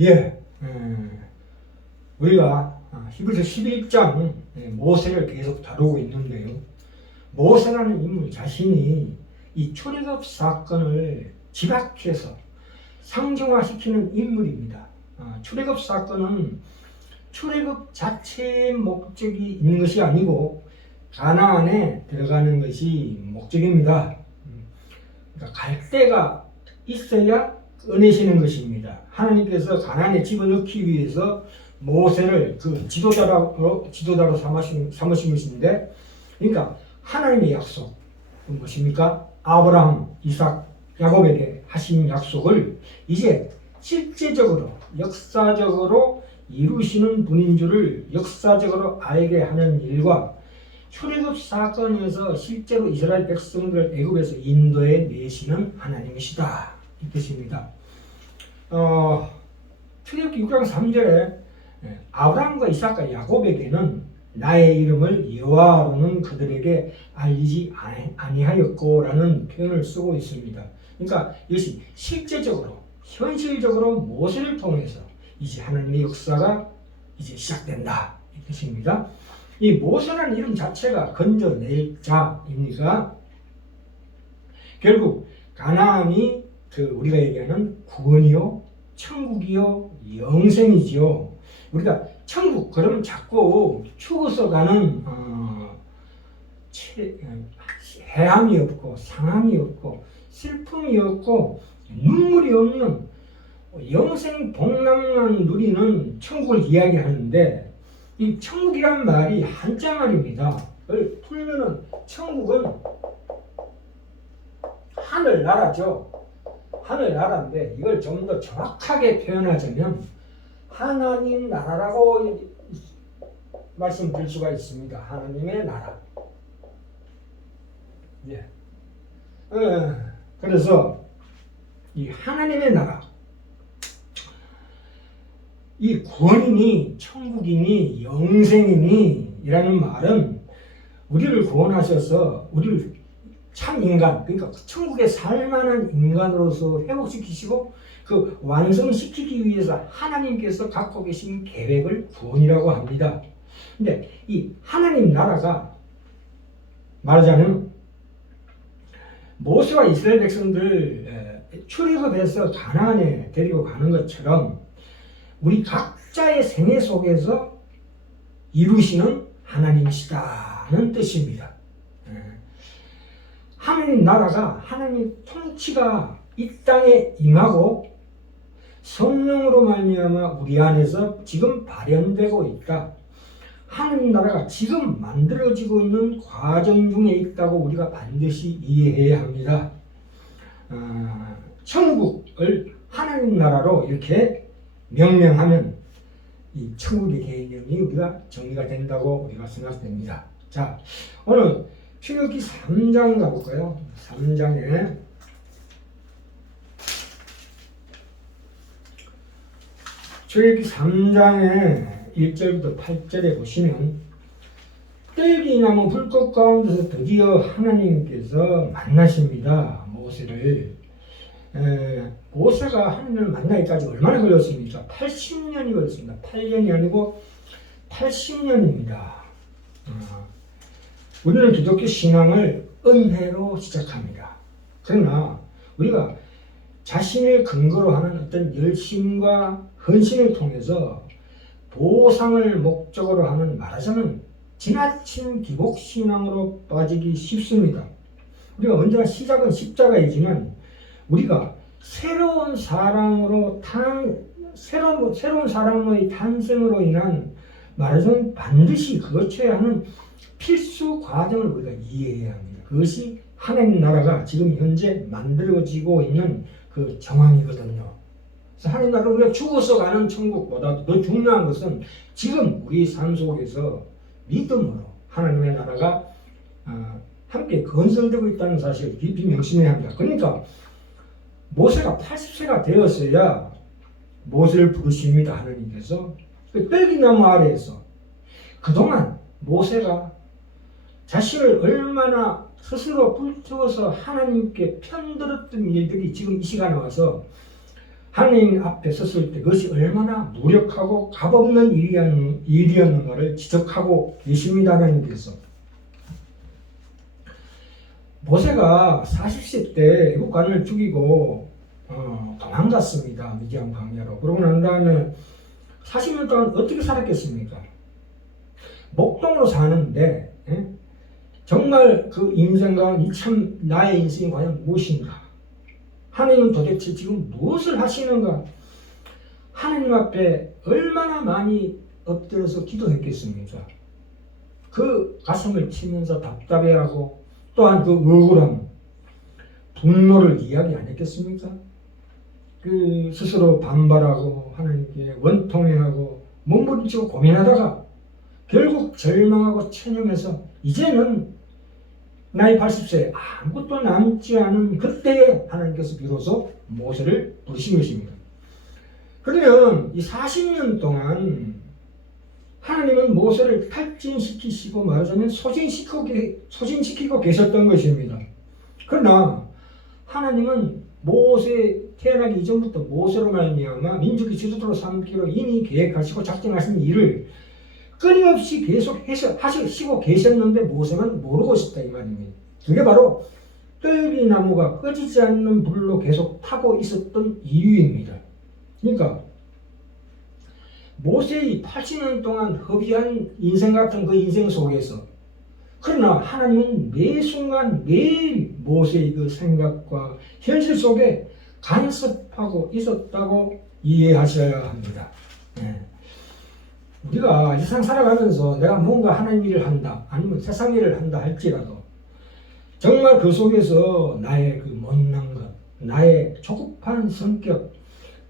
예, 우리가 히브리서 11장 모세를 계속 다루고 있는데요. 모세라는 인물 자신이 이 출애굽 사건을 집약해서 상징화시키는 인물입니다. 출애굽 사건은 출애굽 자체의 목적이 있는 것이 아니고 가나안에 들어가는 것이 목적입니다. 그러니까 갈 데가 있어야 꺼내시는 것입니다. 하나님께서 가나안에 집어넣기 위해서 모세를 그 지도자로 삼으신 것인데, 그러니까 하나님의 약속, 무엇입니까? 아브라함, 이삭, 야곱에게 하신 약속을 이제 실제적으로 역사적으로 이루시는 분인 줄을 역사적으로 알게 하는 일과 출애굽 사건에서 실제로 이스라엘 백성들을 애굽에서 인도해 내시는 하나님이시다, 이 뜻입니다. 출애굽기 6장 3절에 아브라함과 이삭과 야곱에게는 나의 이름을 여호와로는 그들에게 알리지 아니하였고 라는 표현을 쓰고 있습니다. 그러니까 이것이 실제적으로 현실적으로 모세를 통해서 이제 하나님의 역사가 이제 시작된다, 이 뜻입니다. 이 모세라는 이름 자체가 건져낼 자입니다. 결국 가나안이 우리가 얘기하는 구원이요, 천국이요, 영생이지요. 우리가 천국 그러면 자꾸 죽어서 가는 해함이 없고 상함이 없고 슬픔이 없고 눈물이 없는 영생 복락만 누리는 천국을 이야기하는데, 이 천국이란 말이 한자 말입니다. 그걸 풀면은 천국은 하늘나라죠. 하늘나라인데 이걸 좀 더 정확하게 표현하자면 하나님 나라라고 말씀드릴 수가 있습니다. 하나님의 나라. 예. 그래서 이 하나님의 나라, 이 구원이니 천국이니 영생이니 이라는 말은 우리를 구원하셔서 우리를 참 인간, 그러니까 천국에 살만한 인간으로서 회복시키시고 그 완성시키기 위해서 하나님께서 갖고 계신 계획을 구원이라고 합니다. 근데 이 하나님 나라가 말하자면 모세와 이스라엘 백성들 출애굽해서 가나안에 데리고 가는 것처럼 우리 각자의 생애 속에서 이루시는 하나님이시다는 뜻입니다. 하나님 나라가, 하나님 통치가 이 땅에 임하고 성령으로 말미암아 우리 안에서 지금 발현되고 있다. 하나님 나라가 지금 만들어지고 있는 과정 중에 있다고 우리가 반드시 이해해야 합니다. 천국을 하나님 나라로 이렇게 명명하면 이 천국의 개념이 우리가 정리가 된다고 우리가 생각됩니다. 자, 오늘 출애굽기 3장 가볼까요? 3장에 출애굽기 3장에 1절부터 8절에 보시면 뜰기나무 불꽃 가운데서 드디어 하나님께서 만나십니다. 모세를. 모세가 하나님을 만나기까지 얼마나 걸렸습니까? 80년이 걸렸습니다. 8년이 아니고 80년입니다. 우리는 기독교 신앙을 은혜로 시작합니다. 그러나 우리가 자신을 근거로 하는 어떤 열심과 헌신을 통해서 보상을 목적으로 하는, 말하자면 지나친 기복신앙으로 빠지기 쉽습니다. 우리가 언제나 시작은 십자가이지만 우리가 새로운 사람의 탄생으로 인한, 말하자면 반드시 거쳐야 하는 필수 과정을 우리가 이해해야 합니다. 그것이 하나님 나라가 지금 현재 만들어지고 있는 그 정황이거든요. 그래서 하나님 나라가 우리가 죽어서 가는 천국보다 더 중요한 것은 지금 우리 삶 속에서 믿음으로 하나님의 나라가 함께 건설되고 있다는 사실을 깊이 명심해야 합니다. 그러니까 모세가 80세가 되었어야 모세를 부르십니다. 하나님께서 그 뜰기나무 아래에서 그동안 모세가 자신을 얼마나 스스로 불태워서 하나님께 편들었던 일들이 지금 이 시간에 와서 하나님 앞에 섰을 때 그것이 얼마나 무력하고 값없는 일이었는가를 지적하고 계십니다. 하나님께서. 모세가 40세 때 애국간을 죽이고 도망갔습니다. 미디안 광야로. 그러고 난 다음에 40년 동안 어떻게 살았겠습니까? 목동으로 사는데 정말 그 인생과 참 나의 인생이 과연 무엇인가? 하나님은 도대체 지금 무엇을 하시는가? 하나님 앞에 얼마나 많이 엎드려서 기도했겠습니까? 그 가슴을 치면서 답답해하고 또한 그 억울함, 분노를 이야기 안 했겠습니까? 그 스스로 반발하고 하나님께 원통해하고 몸부림치고 고민하다가 결국 절망하고 체념해서 이제는 나이 80세 아무것도 남지 않은 그때에 하나님께서 비로소 모세를 부르신 것입니다. 그러면 이 40년 동안 하나님은 모세를 탈진시키시고 말하자면 소진시키고 계셨던 것입니다. 그러나 하나님은 모세 태어나기 이전부터 모세로 말미암아 민족이 지도자로 삼기로 이미 계획하시고 작정하신 일을 끊임없이 계속 하시고 계셨는데 모세만 모르고 있었다 이 말입니다. 그게 바로 떨기나무가 꺼지지 않는 불로 계속 타고 있었던 이유입니다. 그러니까 모세의 80년 동안 허비한 인생 같은 그 인생 속에서 그러나 하나님은 매 순간 매일 모세의 그 생각과 현실 속에 간섭하고 있었다고 이해하셔야 합니다. 우리가 세상 살아가면서 내가 뭔가 하나님 일을 한다 아니면 세상 일을 한다 할지라도 정말 그 속에서 나의 그 못난 것, 나의 조급한 성격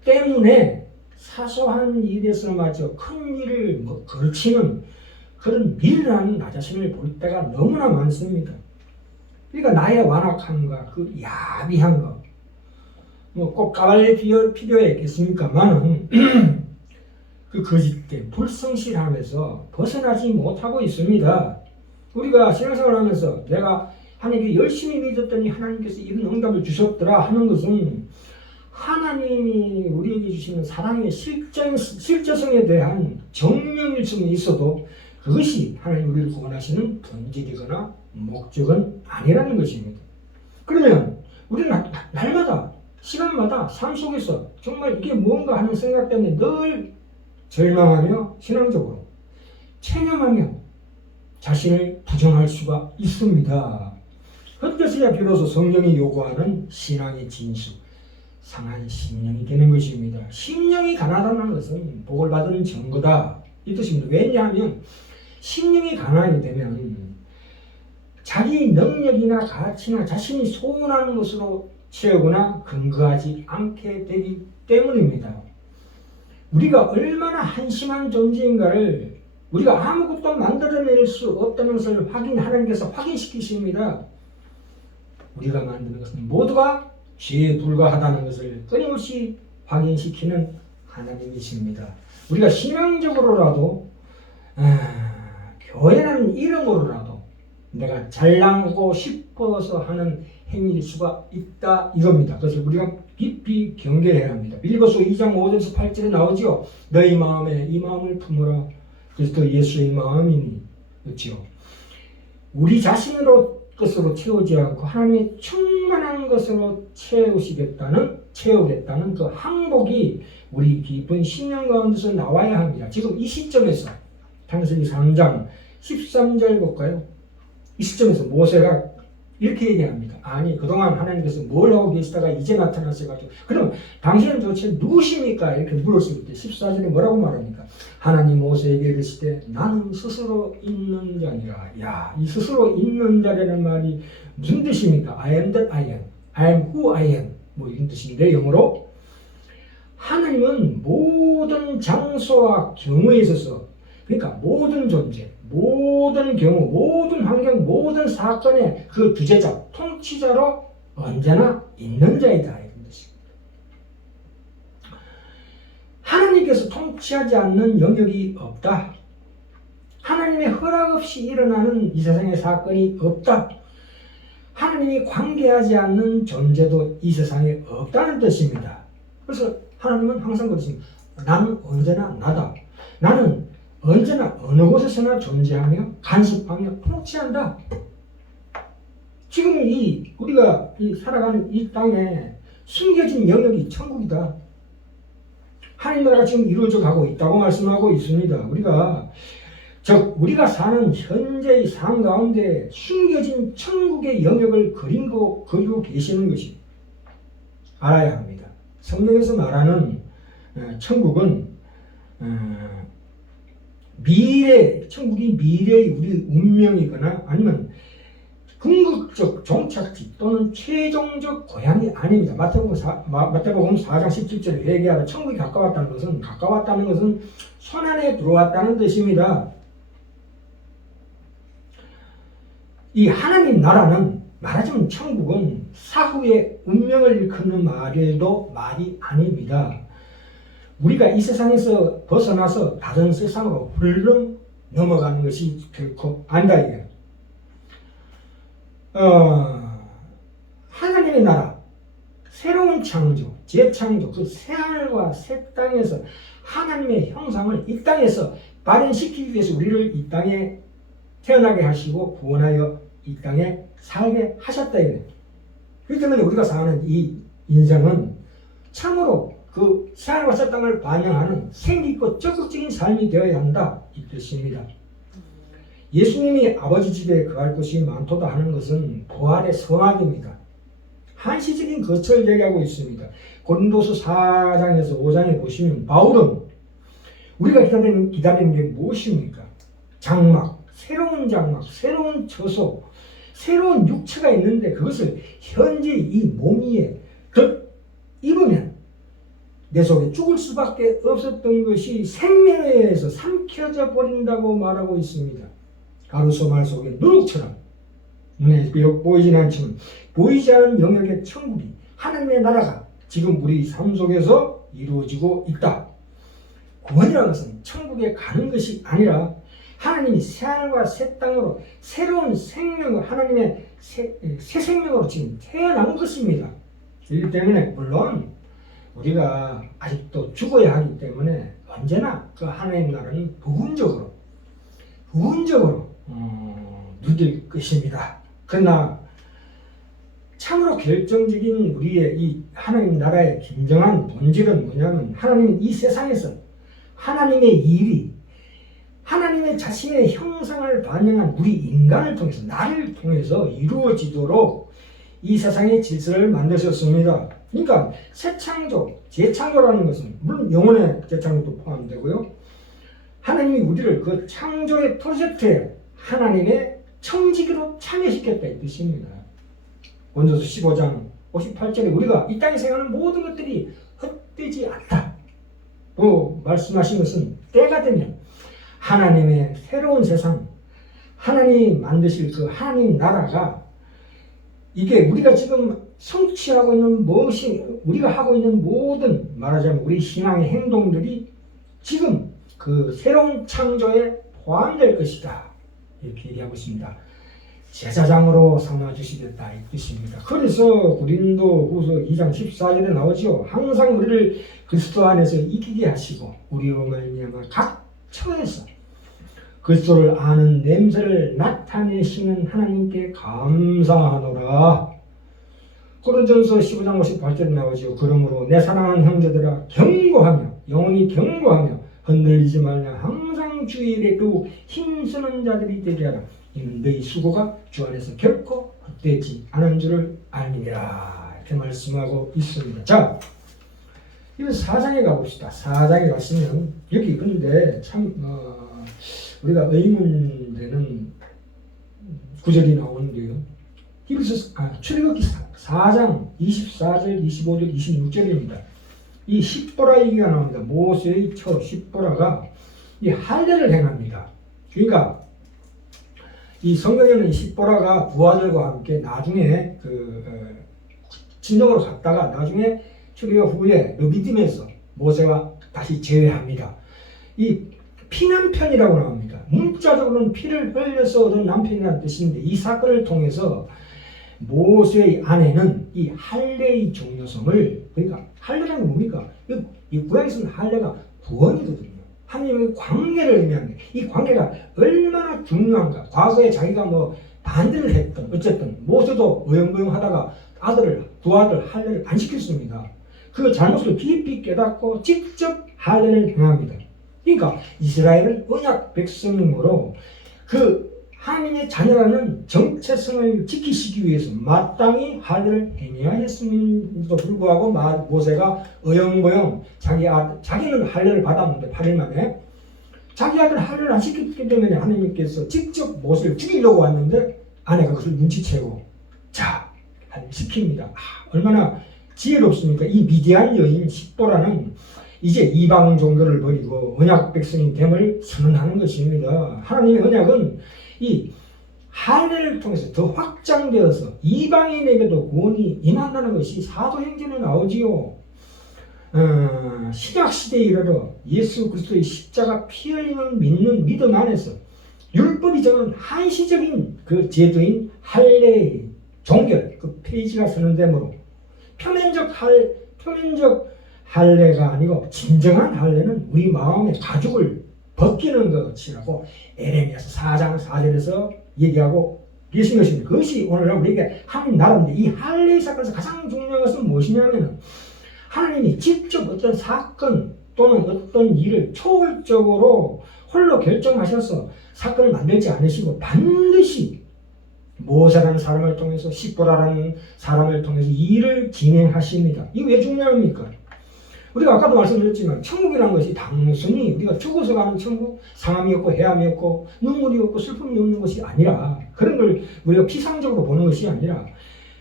때문에 사소한 일에서마저 큰 일을 걸치는 그런 미련한 나 자신을 볼 때가 너무나 많습니다. 그러니까 나의 완악함과 그 야비한 것, 뭐 꼭 까발릴 필요가 있겠습니까만은 그 거짓된 불성실함에서 벗어나지 못하고 있습니다. 우리가 신앙생활하면서 내가 하나님께 열심히 믿었더니 하나님께서 이런 응답을 주셨더라 하는 것은 하나님이 우리에게 주시는 사랑의 실제성에 대한 정명일 수는 있어도 그것이 하나님 우리를 구원하시는 본질이거나 목적은 아니라는 것입니다. 그러면 우리는 날마다 시간마다 삶 속에서 정말 이게 뭔가 하는 생각 때문에 늘 절망하며 신앙적으로 체념하며 자신을 부정할 수가 있습니다. 그때서야 비로소 성경이 요구하는 신앙의 진수, 상한 심령이 되는 것입니다. 심령이 가난하다는 것은 복을 받은 증거다 이 뜻입니다. 왜냐하면 심령이 가난하게 되면 자기 능력이나 가치나 자신이 소원하는 것으로 채우거나 근거하지 않게 되기 때문입니다. 우리가 얼마나 한심한 존재인가를 우리가 아무것도 만들어낼 수 없다는 것을 하나님께서 확인시키십니다. 우리가 만드는 것은 모두가 죄에 불과하다는 것을 끊임없이 확인시키는 하나님이십니다. 우리가 신앙적으로라도 교회라는 이름으로라도 내가 잘나고 싶어서 하는 행위일 수가 있다 이겁니다. 그래서 우리가 깊이 경계해야 합니다. 빌립보서 2장 5절에서 8절에 나오죠. 너희 마음에 이 마음을 품어라. 그리스도 예수의 마음이니. 그렇죠. 우리 자신으로 것으로 채우지 않고 하나님의 충만한 것으로 채우겠다는 그 항복이 우리 깊은 신령 가운데서 나와야 합니다. 지금 이 시점에서 창세기 3장 13절 볼까요? 이 시점에서 모세가 이렇게 얘기합니다. 아니 그동안 하나님께서 뭘 하고 계시다가 이제 나타나셔가지고 그럼 당신은 도대체 누구십니까? 이렇게 물었을 때 14절에 뭐라고 말합니까? 하나님 모세에게 이르시되 나는 스스로 있는 자니라. 야, 이 스스로 있는 자라는 말이 무슨 뜻입니까? I am that I am. I am who I am. 뭐 이런 뜻인데 영어로 하나님은 모든 장소와 경우에 있어서 그러니까 모든 존재, 모든 경우, 모든 환경, 모든 사건의 그 주재자, 통치자로 언제나 있는 자이다 이런 뜻입니다. 하나님께서 통치하지 않는 영역이 없다. 하나님의 허락 없이 일어나는 이 세상의 사건이 없다. 하나님이 관계하지 않는 존재도 이 세상에 없다는 뜻입니다. 그래서 하나님은 항상 그러십니다. 나는 언제나 나다. 나는 언제나 어느 곳에서나 존재하며 간섭하며 통치한다. 지금 우리가 살아가는 이 땅에 숨겨진 영역이 천국이다. 하나님 나라가 지금 이루어져 가고 있다고 말씀하고 있습니다. 우리가 사는 현재의 삶 가운데 숨겨진 천국의 영역을 그리고 계시는 것이 알아야 합니다. 성경에서 말하는 천국은 천국이 미래의 우리 운명이거나 아니면 궁극적 종착지 또는 최종적 고향이 아닙니다. 마태복음 4장 17절에 회개하라. 천국이 가까웠다는 것은 손안에 들어왔다는 뜻입니다. 이 하나님 나라는 말하자면 천국은 사후의 운명을 일컫는 말에도 말이 아닙니다. 우리가 이 세상에서 벗어나서 다른 세상으로 훌렁 넘어가는 것이 결코 아니다 이게. 하나님의 나라, 새로운 창조, 재창조, 그 새하늘과 새 땅에서 하나님의 형상을 이 땅에서 발현시키기 위해서 우리를 이 땅에 태어나게 하시고 구원하여 이 땅에 살게 하셨다 이거예요. 그렇기 때문에 우리가 사는 이 인생은 참으로 그 새하늘과 새 땅을 반영하는 생기있고 적극적인 삶이 되어야 한다 이 뜻입니다. 예수님이 아버지 집에 거할 곳이 많도다 하는 것은 부활의 성학입니다. 한시적인 거처를 얘기하고 있습니다. 고린도서 4장에서 5장에 보시면 바울은 우리가 기다리는 게 무엇입니까? 새로운 장막, 새로운 처소, 새로운 육체가 있는데 그것을 현재 이 몸 위에 입으면 내 속에 죽을 수밖에 없었던 것이 생명에 의해서 삼켜져 버린다고 말하고 있습니다. 가루소말 속에 누룩처럼 눈에 비록 보이진 않지만 보이지 않은 영역의 천국이 하나님의 나라가 지금 우리 삶 속에서 이루어지고 있다. 구원이라는 것은 천국에 가는 것이 아니라 하나님이 새하늘과 새 땅으로 새로운 생명을 하나님의 새 생명으로 지금 태어난 것입니다. 그렇기 때문에 물론 우리가 아직도 죽어야 하기 때문에 언제나 그 하나님 나라는 부분적으로 누릴 것입니다. 그러나 참으로 결정적인 우리의 이 하나님 나라의 진정한 본질은 뭐냐면 하나님은 이 세상에서 하나님의 일이 하나님의 자신의 형상을 반영한 우리 인간을 통해서 나를 통해서 이루어지도록 이 세상의 질서를 만드셨습니다. 그러니까 새 창조, 재창조라는 것은 물론 영혼의 재창조도 포함되고요. 하나님이 우리를 그 창조의 프로젝트에 하나님의 청지기로 참여시켰다 이 뜻입니다. 원조서 15장 58절에 우리가 이 땅에 생각하는 모든 것들이 헛되지 않다. 말씀하신 것은 때가 되면 하나님의 새로운 세상, 하나님이 만드실 그 하나님 나라가 이게 우리가 지금 성취하고 있는 우리가 하고 있는 모든 말하자면 우리 신앙의 행동들이 지금 그 새로운 창조에 포함될 것이다. 이렇게 얘기하고 있습니다. 제사장으로 삼아주시겠다 이 뜻입니다. 그래서 고린도후서 2장 14절에 나오죠. 항상 우리를 그리스도 안에서 이기게 하시고 우리로 말미암아 각 처에서 그리스도를 아는 냄새를 나타내시는 하나님께 감사하노라. 고린도전서 15장 58절에 나오죠. 그러므로 내 사랑하는 형제들아 경고하며 영원히 경고하며 흔들리지 말며 항상 주일에 그 힘쓰는 자들이 되게 하라. 이는 너희 수고가 주 안에서 결코 헛되지 않은 줄을 알미라. 이렇게 말씀하고 있습니다. 자, 이번 4장에 가봅시다. 4장에 가시면 여기 근데 참 우리가 의문되는 구절이 나오는데요. 출애굽기 4장 24절, 25절, 26절입니다. 이 십보라 얘기가 나옵니다. 모세의 처 십보라가 이 할례를 행합니다. 그러니까 이 성경에는 이 십보라가 부하들과 함께 나중에 진정으로 갔다가 나중에 출애굽 후에 르비딤에서 모세와 다시 재회합니다. 이 피난편이라고 나옵니다. 문자적으로는 피를 흘려서 얻은 남편이라는 뜻인데 이 사건을 통해서 모세의 아내는 이 할례의 중요성을 그러니까 할례라는 뭡니까? 이 구약에서는 할례가 구원이거든요. 하나님의 관계를 의미하는 이 관계가 얼마나 중요한가. 과거에 자기가 뭐 반대를 했던 어쨌든 모세도 어영부영하다가 두 아들 할례를 안 시켰습니다. 그 잘못을 깊이 깨닫고 직접 할례를 행합니다. 그러니까 이스라엘은 언약 백성이므로 그 하나님의 자녀라는 정체성을 지키시기 위해서 마땅히 할례를 행해야 했음에도 불구하고 모세가 어영부영 자기는 할례를 받았는데 8일 만에 자기 아들 할례를 안 시켰기 때문에 하나님께서 직접 모세를 죽이려고 왔는데 아내가 그것을 눈치채고 자, 시킵니다. 얼마나 지혜롭습니까? 이 미디안 여인 십보라는 이제 이방 종교를 버리고 언약 백성이 됨을 선언하는 것입니다. 하나님의 언약은 이 할례를 통해서 더 확장되어서 이방인에게도 구원이 임한다는 것이 사도행전에 나오지요. 신약시대에 이르러 예수 그리스도의 십자가 피 흘림을 믿는 믿음 안에서 율법이 정한 한시적인 그 제도인 할례의 종결, 그 페이지가 선언되므로 표면적 할례가 아니고 진정한 할례는 우리 마음의 가죽을 벗기는 것이라고 에레미야서 4장 4절에서 얘기하고 계신 것입니다. 그것이 오늘날 우리에게 하나님 나라인데 이 할례의 사건에서 가장 중요한 것은 무엇이냐면 하나님이 직접 어떤 사건 또는 어떤 일을 초월적으로 홀로 결정하셔서 사건을 만들지 않으시고 반드시 모세라는 사람을 통해서 십보라라는 사람을 통해서 일을 진행하십니다. 이게 왜 중요합니까? 우리가 아까도 말씀드렸지만 천국이라는 것이 단순히 우리가 죽어서 가는 천국, 상함이 없고 해함이 없고 눈물이 없고 슬픔이 없는 것이 아니라 그런 걸 우리가 피상적으로 보는 것이 아니라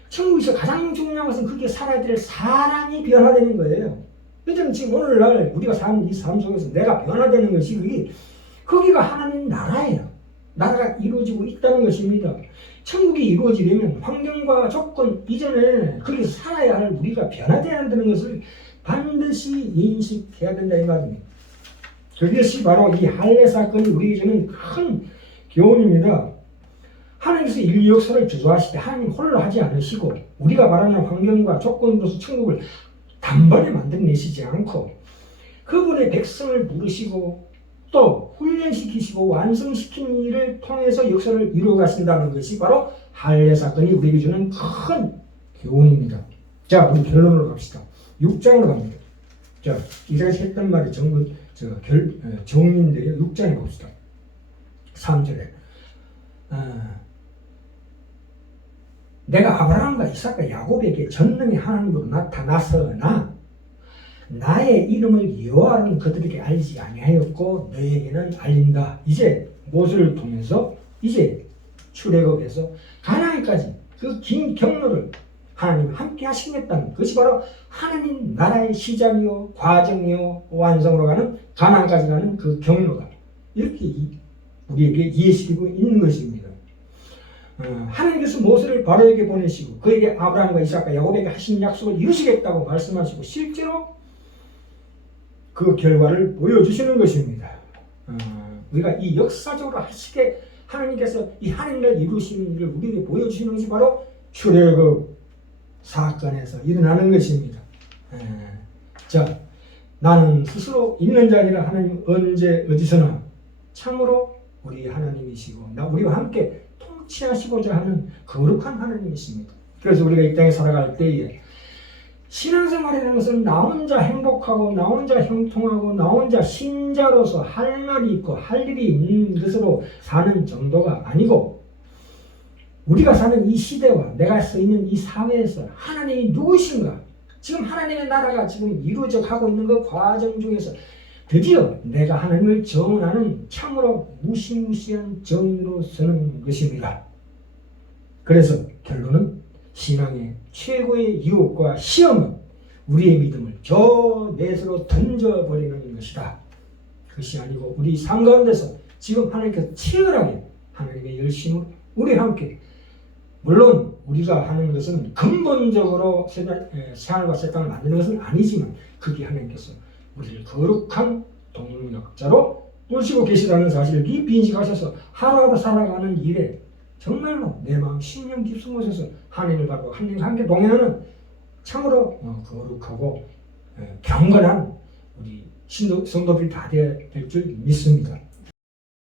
천국에서 가장 중요한 것은 그게 살아야 될 사람이 변화되는 거예요. 왜냐하면 지금 오늘날 우리가 사는 이 삶 속에서 내가 변화되는 것이 거기가 하나님 나라예요. 나라가 이루어지고 있다는 것입니다. 천국이 이루어지려면 환경과 조건 이전에 거기서 살아야 할 우리가 변화되어야 한다는 것을 반드시 인식해야 된다 이 말입니다. 그것이 바로 이 할례 사건이 우리에게 주는 큰 교훈입니다. 하나님께서 인류 역사를 주도하실 때 하나님 홀로 하지 않으시고 우리가 바라는 환경과 조건으로서 천국을 단번에 만들어내시지 않고 그분의 백성을 부르시고 또 훈련시키시고 완성시킨 일을 통해서 역사를 이루어 가신다는 것이 바로 할례 사건이 우리에게 주는 큰 교훈입니다. 자, 우리 결론으로 갑시다. 6장으로 갑니다. 자, 이제가 했던 말이 전부 정리인데요. 6장에 봅시다. 3절에 내가 아브라함과 이삭과 야곱에게 전능의 하나님으로 나타나서나 나의 이름을 여호와는 그들에게 알지 아니하였고 너에게는 알린다. 이제 모세를 통해서 이제 출애굽에서 가나안까지 그 긴 경로를 하나님 함께 하시겠다는 것이 바로 하나님 나라의 시작이요 과정이요 완성으로 가는 가나안까지 가는 그 경로가 이렇게 우리에게 이해시키고 있는 것입니다. 하나님께서 모세를 바로에게 보내시고 그에게 아브라함과 이삭과 야곱에게 하신 약속을 이루시겠다고 말씀하시고 실제로 그 결과를 보여주시는 것입니다. 우리가 이 역사적으로 하시게 하나님께서 이 하나님을 이루시는 일을 우리에게 보여주시는 것이 바로 출애굽 사건에서 일어나는 것입니다. 자, 나는 스스로 있는 자 아니라 하나님 언제 어디서나 참으로 우리 하나님이시고 우리와 함께 통치하시고자 하는 거룩한 하나님이십니다. 그래서 우리가 이 땅에 살아갈 때에 신앙생활이라는 것은 나 혼자 행복하고 나 혼자 형통하고 나 혼자 신자로서 할 말이 있고 할 일이 있는 것으로 사는 정도가 아니고 우리가 사는 이 시대와 내가 서 있는 이 사회에서 하나님이 누구신가? 지금 하나님의 나라가 지금 이루어져 가고 있는 그 과정 중에서 드디어 내가 하나님을 정하는 참으로 무시무시한 정의로 서는 것입니다. 그래서 결론은 신앙의 최고의 유혹과 시험은 우리의 믿음을 저 넷으로 던져버리는 것이다. 그것이 아니고 우리 삶 가운데서 지금 하나님께서 치열하게 하나님의 열심을 우리 함께 물론 우리가 하는 것은 근본적으로 새하늘과 새 땅을 만드는 것은 아니지만 그게 하나님께서 우리를 거룩한 동력자로 모시고 계시다는 사실을 깊이 인식하셔서 하루하루 살아가는 일에 정말로 내 마음 심령 깊은 곳에서 하나님을 바라고 하나님과 함께 동행하는 참으로 거룩하고 경건한 우리 성도들이 다 될 줄 믿습니다.